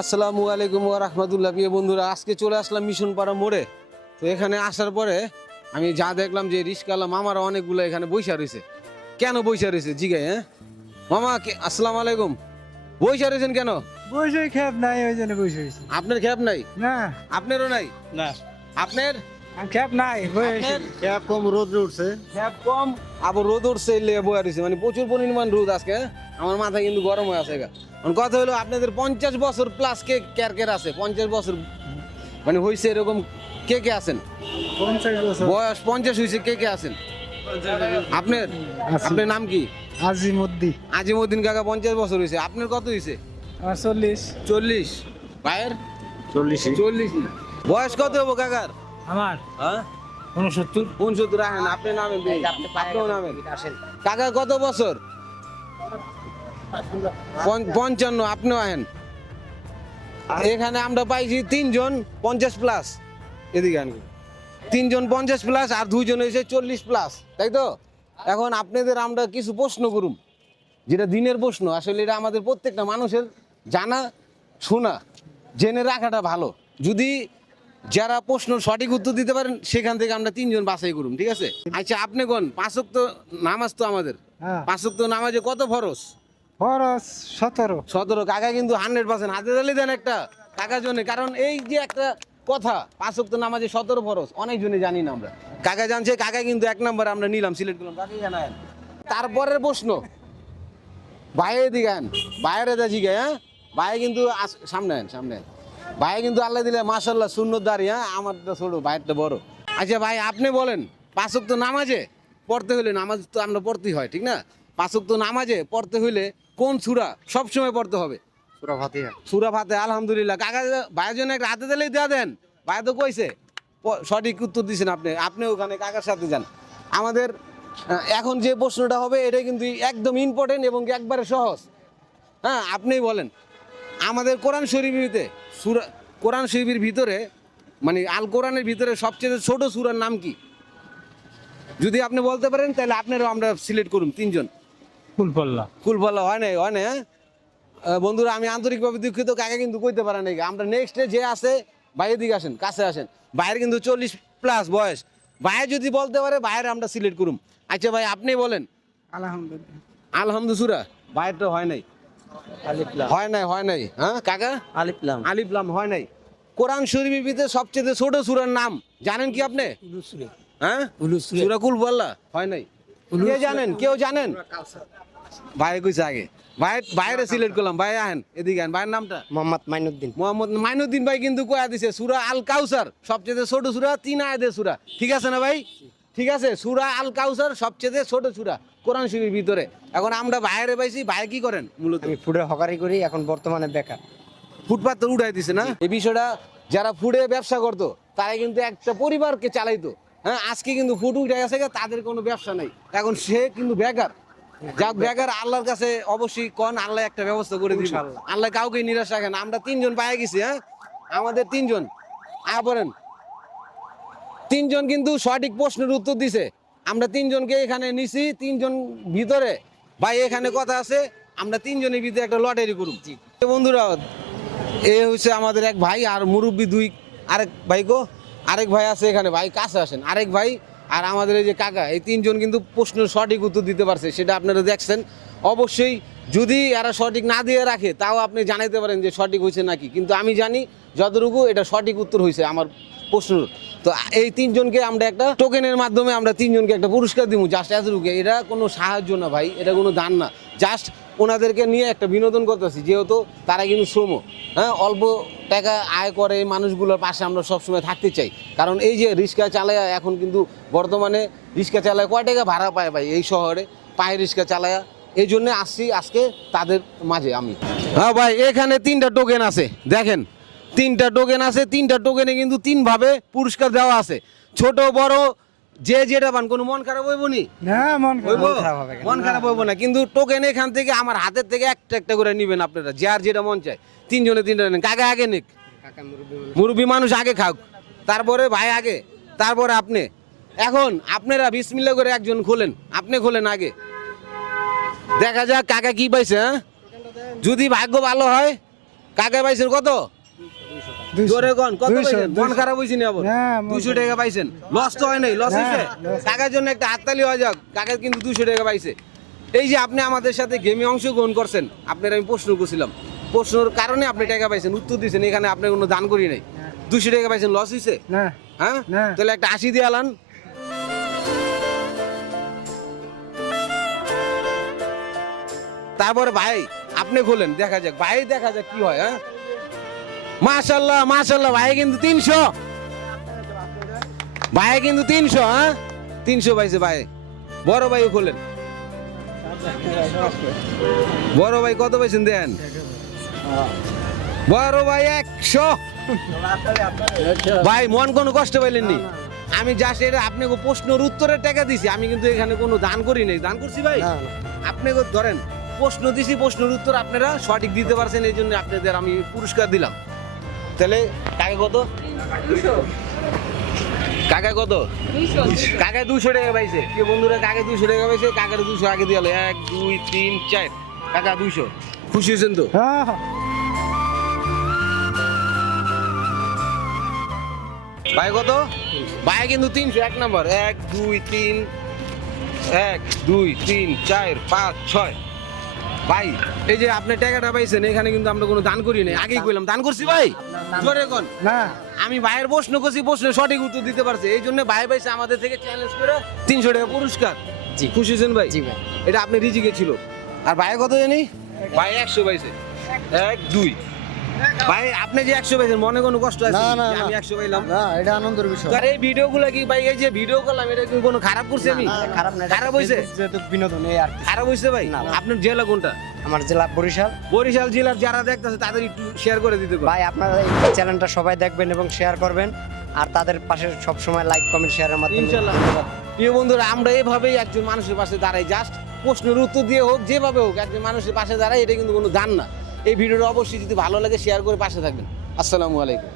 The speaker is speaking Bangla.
আসসালামু আলাইকুম ওয়া রাহমাতুল্লাহ। প্রিয় বন্ধুরা, আজকে চলে আসলাম মিশন পাড়া মোড়ে। তো এখানে আসার পরে আমি যা দেখলাম যে রিস্কাওয়ালা মামারা অনেকগুলো এখানে বইসা রয়েছে। কেন বইসা রয়েছে জিগাই? মামা আসসালামু আলাইকুম। বইসা রয়েছেন কেন? বসে খেপ নাই ওই জন্য বসে হয়েছে আপনার খ্যাপ নাই? না আপনারও নাই? না আপনার খেপ নাই আপনার খেপ কম রোদ উঠছে খ্যাপ কম, আবার রোদ উঠছে এলে বয়া রয়েছে, মানে প্রচুর পরিমাণ রোদ আজকে। আমার মাথা কিন্তু গরম হয়ে আছে। এখন কথা হলো, আপনাদের 50 বছর প্লাস কে ক্যারকের আছে? 50 বছর মানে হয়েছে এরকম কে কে আছেন? 50 বছর বয়স 50 হয়েছে কে কে আছেন? আপনার আপনার নাম কি? আজিমুদ্দি আজিমউদ্দিন কাকা 50 বছর হয়েছে। আপনার কত হয়েছে? 40 40। ভাইয়ের 40। বয়স কত হবো কাকার? আমার হ্যাঁ 69 69 রাখেন। আপনার নামে আপনার নামে কাকা কত বছর? 55। আপনিও আহেন। এখানে আমরা পাইছি 3 জন 50 প্লাস। এদিকে আনবো 3 জন 50 প্লাস আর 2 জন হয়েছে 40 প্লাস, তাই তো? এখন আপনাদের আমরা কিছু প্রশ্ন করুম, যেটা দিনের প্রশ্ন। আসলে এটা আমাদের প্রত্যেকটা মানুষের জানা শোনা জেনে রাখাটা ভালো। যদি যারা প্রশ্ন সঠিক উত্তর দিতে পারেন, সেখান থেকে আমরা 3 জন বাছাই করুম, ঠিক আছে? আচ্ছা, আপনি কোন 5 ওয়াক্ত নামাজ তো আমাদের, হ্যাঁ 5 ওয়াক্ত নামাজে কত ফরজ? খরচ 17 17। কাকা কিন্তু 100% হাতে তালি দেন একটা কাকার জন্য। কারণ এই যে একটা কথা, 5 ওয়াক্ত নামাজে 17 ফরজ, অনেকজনে জানি না আমরা। কাকা জানছে, কাকা কিন্তু 1 নম্বর আমরা নিলাম, সিলেক্ট করলাম। কাকা জানায় তারপরের প্রশ্ন বাইরে দিগান, বাইরে দা জিগে। হ্যাঁ ভাই কিন্তু সামনে আন, সামনে আন। ভাই কিন্তু আল্লাহ দিলে মাশাআল্লাহ সুন্নত দাঁড়ি। হ্যাঁ আমারটা ছোট, ভাইয়েরটা বড়। আচ্ছা ভাই, আপনি বলেন 5 ওয়াক্ত নামাজে পড়তে হলে, নামাজ তো আমরা পড়তেই হয়, ঠিক না? 5 ওয়াক্ত নামাজে পড়তে হইলে কোন সূরা সবসময় পড়তে হবে? সূরা ফাতিহা সূরা ফাতিহা। আলহামদুলিল্লাহ। কাকা ভাইয়ের জন্য একটা হাতে দিলেই দেওয়া দেন। ভাই তো কইছে সঠিক উত্তর দিয়েছেন আপনি। আপনি ওখানে কাকার সাথে যান। আমাদের এখন যে প্রশ্নটা হবে, এটা কিন্তু একদম ইম্পর্টেন্ট এবং একবারে সহজ। হ্যাঁ আপনিই বলেন, আমাদের কোরআন শরীফের সূরা, কোরআন শরীফের ভিতরে মানে আল কোরআনের ভিতরে সবচেয়ে ছোট সূরার নাম কি? যদি আপনি বলতে পারেন তাহলে আপনারও আমরা সিলেক্ট করুন 3 জন। ফুলপল্লা কুলফলা হয় নাই, হয় না? হ্যাঁ? বন্ধুরা, আমি আন্তরিকভাবে দুঃখিত, কাকা কিন্তু কইতে পারে নাই। আমরা নেক্সটে যে আছে, বাইরের দিকে আসেন, কাছে আসেন। বাইরে কিন্তু 40 প্লাস বয়স। বাইরে যদি বলতে পারে, বাইরে আমরা সিলেক্ট করুম। আচ্ছা ভাই, আপনি বলেন। আলহামদুলিল্লাহ আলহামদুসুরা। বাইরেটা হয় নাই, আলিফলাম হয় নাই, হয় নাই। হ্যাঁ কাকা, আলিফলাম আলিফলাম হয় নাই। কোরআন শরীফের ভিতরে সবচেয়ে ছোট সূরার নাম জানেন কি আপনি? হ্যাঁ সূরা কুলফলা হয় নাই। কে জানেন? কেউ জানেন? ভাই কইছে আগে। ভাই বাইরে সিলেক্ট করলাম। ভাই আহেন এদিকে আহেন। ভাইয়ের নামটা? মোহাম্মদ মাইনুদ্দিন মোহাম্মদ মাইনুদ্দিন ভাই কিন্তু কয়া দিছে সূরা আল কাউসার সবচেয়ে ছোট সূরা, 3 আয়াতের সূরা। ঠিক আছে না ভাই? ঠিক আছে, সূরা আল কাউসার সবচেয়ে ছোট সূরা কোরআন শরীফের ভিতরে। এখন আমরা বাইরে পাইছি। ভাই কি করেন মূলত? আমি ফুডে হকারি করি, এখন বর্তমানে বেকার। ফুটপাত তো উঠাই দিছে না? এই বিষয়টা যারা ফুডে ব্যবসা করতো, তারা কিন্তু একটা পরিবারকে চালাইতো। হ্যাঁ আজকে কিন্তু ফুড উঠে গেছে, তাদের কোনো ব্যবসা নেই। এখন সে কিন্তু বেকার। যাক বেকার, আল্লাহর কাছে অবশ্যই কোন আল্লাহ একটা ব্যবস্থা করে দিবে। আল্লাহ কাউকে নিরাশ রাখে না। আমরা 3 জন পায়ে গেছি। হ্যাঁ আমাদের 3 জন পড়েন। 3 জন কিন্তু সঠিক প্রশ্নের উত্তর দিছে। আমরা 3 জনকে এখানে নিছি। 3 জন ভিতরে ভাই এখানে কথা আছে, আমরা 3 জনের ভিতরে একটা লটারি করুম। বন্ধুরা, এ হচ্ছে আমাদের এক ভাই আর মুরব্বী 2। আরেক ভাই গো, আরেক ভাই আছে এখানে। ভাই কাছে আসেন। আরেক ভাই আর আমাদের এই যে কাকা, এই 3 জন কিন্তু প্রশ্নের সঠিক উত্তর দিতে পারছে, সেটা আপনারা দেখছেন। অবশ্যই যদি এরা সঠিক না দিয়ে রাখে, তাও আপনি জানাইতে পারেন যে সঠিক হয়েছে নাকি। কিন্তু আমি জানি যতটুকু এটা সঠিক উত্তর হয়েছে আমার প্রশ্ন। তো এই 3 জনকে আমরা একটা টোকেনের মাধ্যমে আমরা 3 জনকে একটা পুরস্কার দিব। জাস্ট এতটুকু। এটা কোনো সাহায্য না ভাই, এটা কোনো দান না। জাস্ট ওনাদেরকে নিয়ে একটা বিনোদন করতেছি, যেহেতু তারা কিন্তু শ্রম, হ্যাঁ অল্প টাকা আয় করে। এই মানুষগুলোর পাশে আমরা সবসময় থাকতে চাই। কারণ এই যে রিক্সা চালায়, এখন কিন্তু বর্তমানে রিক্সা চালায় কয় টাকা ভাড়া পায় ভাই এই শহরে? পায়ে রিক্সা চালায়। এই জন্য আসছি আজকে তাদের মাঝে আমি। হ্যাঁ ভাই, এখানে 3টা টোকেন আছে, দেখেন 3টা টোকেন আছে। 3টা টোকেনে কিন্তু 3 ভাবে পুরস্কার দেওয়া আছে। ছোট বড় যে যেটা পান, কোনো মন খারাপ হইব নি? না মন হইব? খারাপ হবে কেন? মন খারাপ হইব না। কিন্তু টোকেন এখান থেকে আমার হাতের থেকে একটা একটা করে নিবেন আপনারা, যার যেটা মন চায়। 3 জনে 3টা নেন। কাকা আগে নিক, কাকা মুরব্বি মুরব্বী মানুষ আগে খাক, তারপরে ভাই আগে, তারপরে আপনি। এখন আপনারা বিসমিল্লাহ করে একজন খোলেন, আপনি খোলেন আগে। দেখা যাক কাকা কি পাইছে। হ্যাঁ যদি ভাগ্য ভালো হয় কাকা পাইছেন কত? জোরে কোন কত পাইছেন? মন খারাপ হইছে নি আবার? 200 টাকা পাইছেন। লস তো হয় নাই, লস হইছে? কাকার জন্য একটা হাততালি হয়ে যাক। কাকা কিন্তু 200 টাকা পাইছে। এই যে আপনি আমাদের সাথে গেমে অংশগ্রহণ করছেন, আপনার আমি প্রশ্ন করছিলাম, প্রশ্নের কারণে আপনি টাকা পাইছেন, উত্তর দিয়েছেন, এখানে আপনি কোনো দান করি নাই। 200 টাকা পাইছেন, লস হইছে? না হ্যাঁ না। তাহলে একটা 80 দিয়ে আলান। তারপরে ভাই আপনি খোলেন, দেখা যাক ভাই, দেখা যাক কি হয়। হ্যাঁ মাশাআল্লাহ মাশাআল্লাহ, ভাই কিন্তু 300, ভাই কিন্তু 300, হ্যাঁ 300 পাইছে ভাই। বড় ভাইও খোলেন, বড় ভাই কত পাইছেন দেন? বড় ভাই 100। ভাই মন কোনো কষ্ট পাইলেন নি? আমি জাস্ট এটা আপনাকে প্রশ্নের উত্তরের টাকা দিছি, আমি কিন্তু এখানে কোনো দান করি নাই। দান করছি ভাই? আপনাকে ধরেন প্রশ্ন দিছি, প্রশ্নের উত্তর আপনারা সঠিক দিতে পারছেন, এই জন্য আপনাদের আমি পুরস্কার দিলাম। তাহলে কাকা কত? কাকা কত? কাকা 200 টাকা পাইছে। কি বন্ধুরা, কাকা 200 টাকা পাইছে, কাকার 200 আগে দিয়ে 1 2 3 4, কাকা 200। খুশি হয়েছেন তো? হ্যাঁ ভাই কত? ভাই কিন্তু 300, 1 নাম্বার। 1 2 3, 1 2 3 4 5 6। ভাই এই যে আপনি টাকাটা পাইছেন, এখানে কিন্তু আমরা কোনো দান করি নাই। আগেই কইলাম দান করছি ভাই, জোরে কোন। না আমি ভাইয়ের প্রশ্ন করছি, প্রশ্নের সঠিক উত্তর দিতে পারছে, এই জন্য ভাই পাইছে আমাদের থেকে চ্যালেঞ্জ করে 300 টাকা পুরস্কার। জি। খুশি হয়েছেন ভাই? জি ভাই। এটা আপনি রিজিকে ছিল। আর ভাই কত জানি? ভাই 100 পাইছে। 1 2। ভাই আপনি যে 100 পাইছেন, মনে কোনো কষ্ট আছে? না, না, যে আমি না। 100 পাইলাম। না, এটা আনন্দের বিষয়। আর এই ভিডিওগুলো কি ভাই, এই যে ভিডিও করলাম, এটা কি কোনো খারাপ করছি আমি? খারাপ না, খারাপ হইছে? যেহেতু বিনোদন এই আর কি। খারাপ হইছে ভাই? না। আপনার জেলা কোনটা? আমার জেলা বরিশাল। বরিশাল জেলার যারা দেখতেছে তাদের একটু শেয়ার করে দিতে পারেন। ভাই আপনারা এই চ্যানেলটা সবাই দেখবেন এবং শেয়ার করবেন, আর তাদের পাশে সব সময় লাইক কমেন্ট শেয়ারের মাধ্যমে। ইনশাআল্লাহ। প্রিয় বন্ধুরা, আমরা এভাবেই একজন মানুষের পাশে দাঁড়াই, জাস্ট প্রশ্নের উত্তর দিয়ে হোক, যেভাবে হোক একজন মানুষের পাশে দাঁড়াই, এটা কিন্তু কোনো দান না। এই ভিডিওটা অবশ্যই যদি ভালো লাগে শেয়ার করে পাশে থাকবেন। আসসালামু আলাইকুম।